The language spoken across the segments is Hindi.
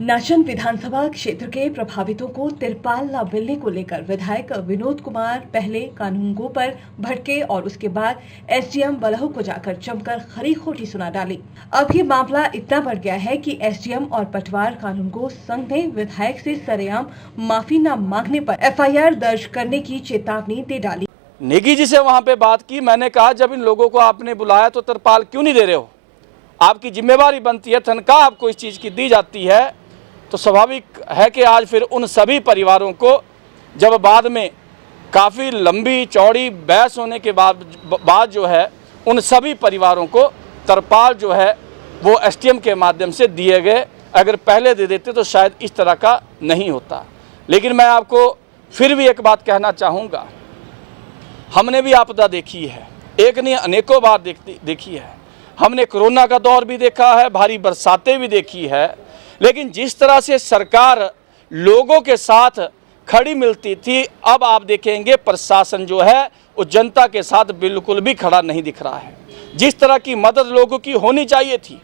नाचन विधानसभा क्षेत्र के प्रभावितों को तिरपाल न मिलने को लेकर विधायक विनोद कुमार पहले कानूनगो पर भड़के और उसके बाद एसडीएम बलहू को जाकर जमकर खरी खोटी सुना डाली। अब ये मामला इतना बढ़ गया है कि एसडीएम और पटवार कानूनगो संघ ने विधायक से सरेआम माफी न मांगने पर एफआईआर दर्ज करने की चेतावनी दे डाली। नेगी जी से वहां पे बात की, मैंने कहा जब इन लोगों को आपने बुलाया तो तिरपाल क्यों नहीं दे रहे हो? आपकी जिम्मेवारी बनती है, तनख्वाह आपको इस चीज़ की दी जाती है, तो स्वाभाविक है कि आज फिर उन सभी परिवारों को जब बाद में काफ़ी लंबी चौड़ी बहस होने के बाद जो है उन सभी परिवारों को तिरपाल जो है वो एसडीएम के माध्यम से दिए गए। अगर पहले दे देते तो शायद इस तरह का नहीं होता। लेकिन मैं आपको फिर भी एक बात कहना चाहूँगा, हमने भी आपदा देखी है, एक नहीं अनेकों बार देखी है। हमने कोरोना का दौर भी देखा है, भारी बरसातें भी देखी है, लेकिन जिस तरह से सरकार लोगों के साथ खड़ी मिलती थी, अब आप देखेंगे प्रशासन जो है वो जनता के साथ बिल्कुल भी खड़ा नहीं दिख रहा है। जिस तरह की मदद लोगों की होनी चाहिए थी,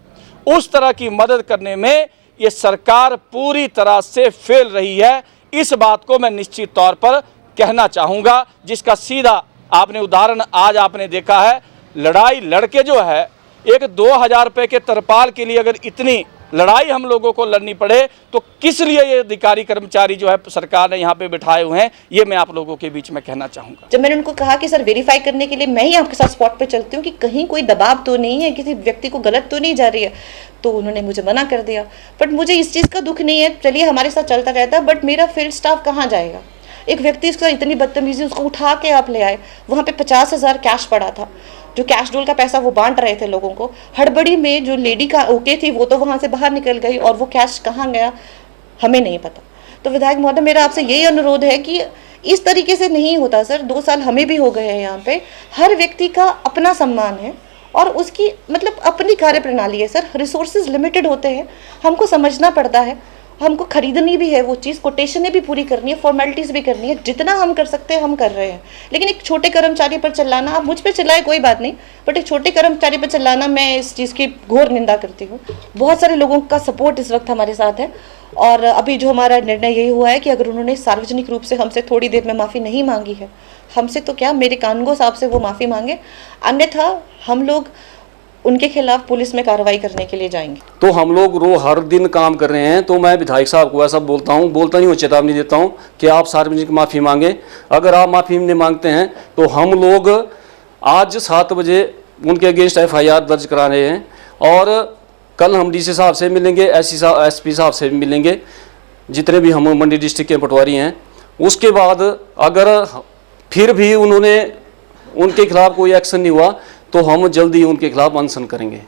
उस तरह की मदद करने में ये सरकार पूरी तरह से फेल रही है। इस बात को मैं निश्चित तौर पर कहना चाहूँगा, जिसका सीधा आपने उदाहरण आज आपने देखा है। लड़ाई लड़के जो है एक 2000 रुपये के तिरपाल के लिए अगर इतनी लड़ाई हम लोगों को लड़नी पड़े तो किस लिए ये अधिकारी कर्मचारी जो है सरकार ने यहाँ पे बिठाए हुए हैं, ये मैं आप लोगों के बीच में कहना चाहूँगा। जब मैंने उनको कहा कि सर वेरीफाई करने के लिए मैं ही आपके साथ स्पॉट पे चलती हूँ कि कहीं कोई दबाव तो नहीं है, किसी व्यक्ति को गलत तो नहीं जा रही है, तो उन्होंने मुझे मना कर दिया। बट मुझे इस चीज़ का दुख नहीं है, चलिए हमारे साथ चलता रहता है, बट मेरा फील्ड स्टाफ कहाँ जाएगा? एक व्यक्ति इसका इतनी बदतमीजी, उसको उठा के आप ले आए, वहाँ पे 50,000 कैश पड़ा था, जो कैश डोल का पैसा वो बांट रहे थे लोगों को। हड़बड़ी में जो लेडी का ओके थी वो तो वहाँ से बाहर निकल गई और वो कैश कहाँ गया हमें नहीं पता। तो विधायक महोदय, मेरा आपसे यही अनुरोध है कि इस तरीके से नहीं होता सर। 2 साल हमें भी हो गए हैं यहाँ पे। हर व्यक्ति का अपना सम्मान है और उसकी मतलब अपनी कार्य प्रणाली है सर। रिसोर्सेज लिमिटेड होते हैं, हमको समझना पड़ता है, हमको खरीदनी भी है वो चीज़, कोटेशनें भी पूरी करनी है, फॉर्मेलिटीज़ भी करनी है। जितना हम कर सकते हैं हम कर रहे हैं। लेकिन एक छोटे कर्मचारी पर चिल्लाना, आप मुझ पर चिल्लाए कोई बात नहीं, बट एक छोटे कर्मचारी पर चिल्लाना, मैं इस चीज़ की घोर निंदा करती हूँ। बहुत सारे लोगों का सपोर्ट इस वक्त हमारे साथ है और अभी जो हमारा निर्णय यही हुआ है कि अगर उन्होंने सार्वजनिक रूप से हमसे थोड़ी देर में माफ़ी नहीं मांगी है, हमसे तो क्या, मेरे कानूनगो साहब से वो माफ़ी मांगे, अन्यथा हम लोग उनके खिलाफ पुलिस में कार्रवाई करने के लिए जाएंगे। तो हम लोग हर दिन काम कर रहे हैं, तो मैं विधायक साहब को ऐसा बोलता नहीं हूँ, चेतावनी देता हूँ कि आप सार्वजनिक माफ़ी मांगे। अगर आप माफ़ी नहीं मांगते हैं तो हम लोग आज 7 बजे उनके अगेंस्ट एफआईआर दर्ज करा रहे हैं और कल हम डीसी साहब से मिलेंगे, एसपी साहब से मिलेंगे, जितने भी हम मंडी डिस्ट्रिक्ट के पटवारी हैं। उसके बाद अगर फिर भी उनके खिलाफ कोई एक्शन नहीं हुआ तो हम जल्दी उनके खिलाफ अनशन करेंगे।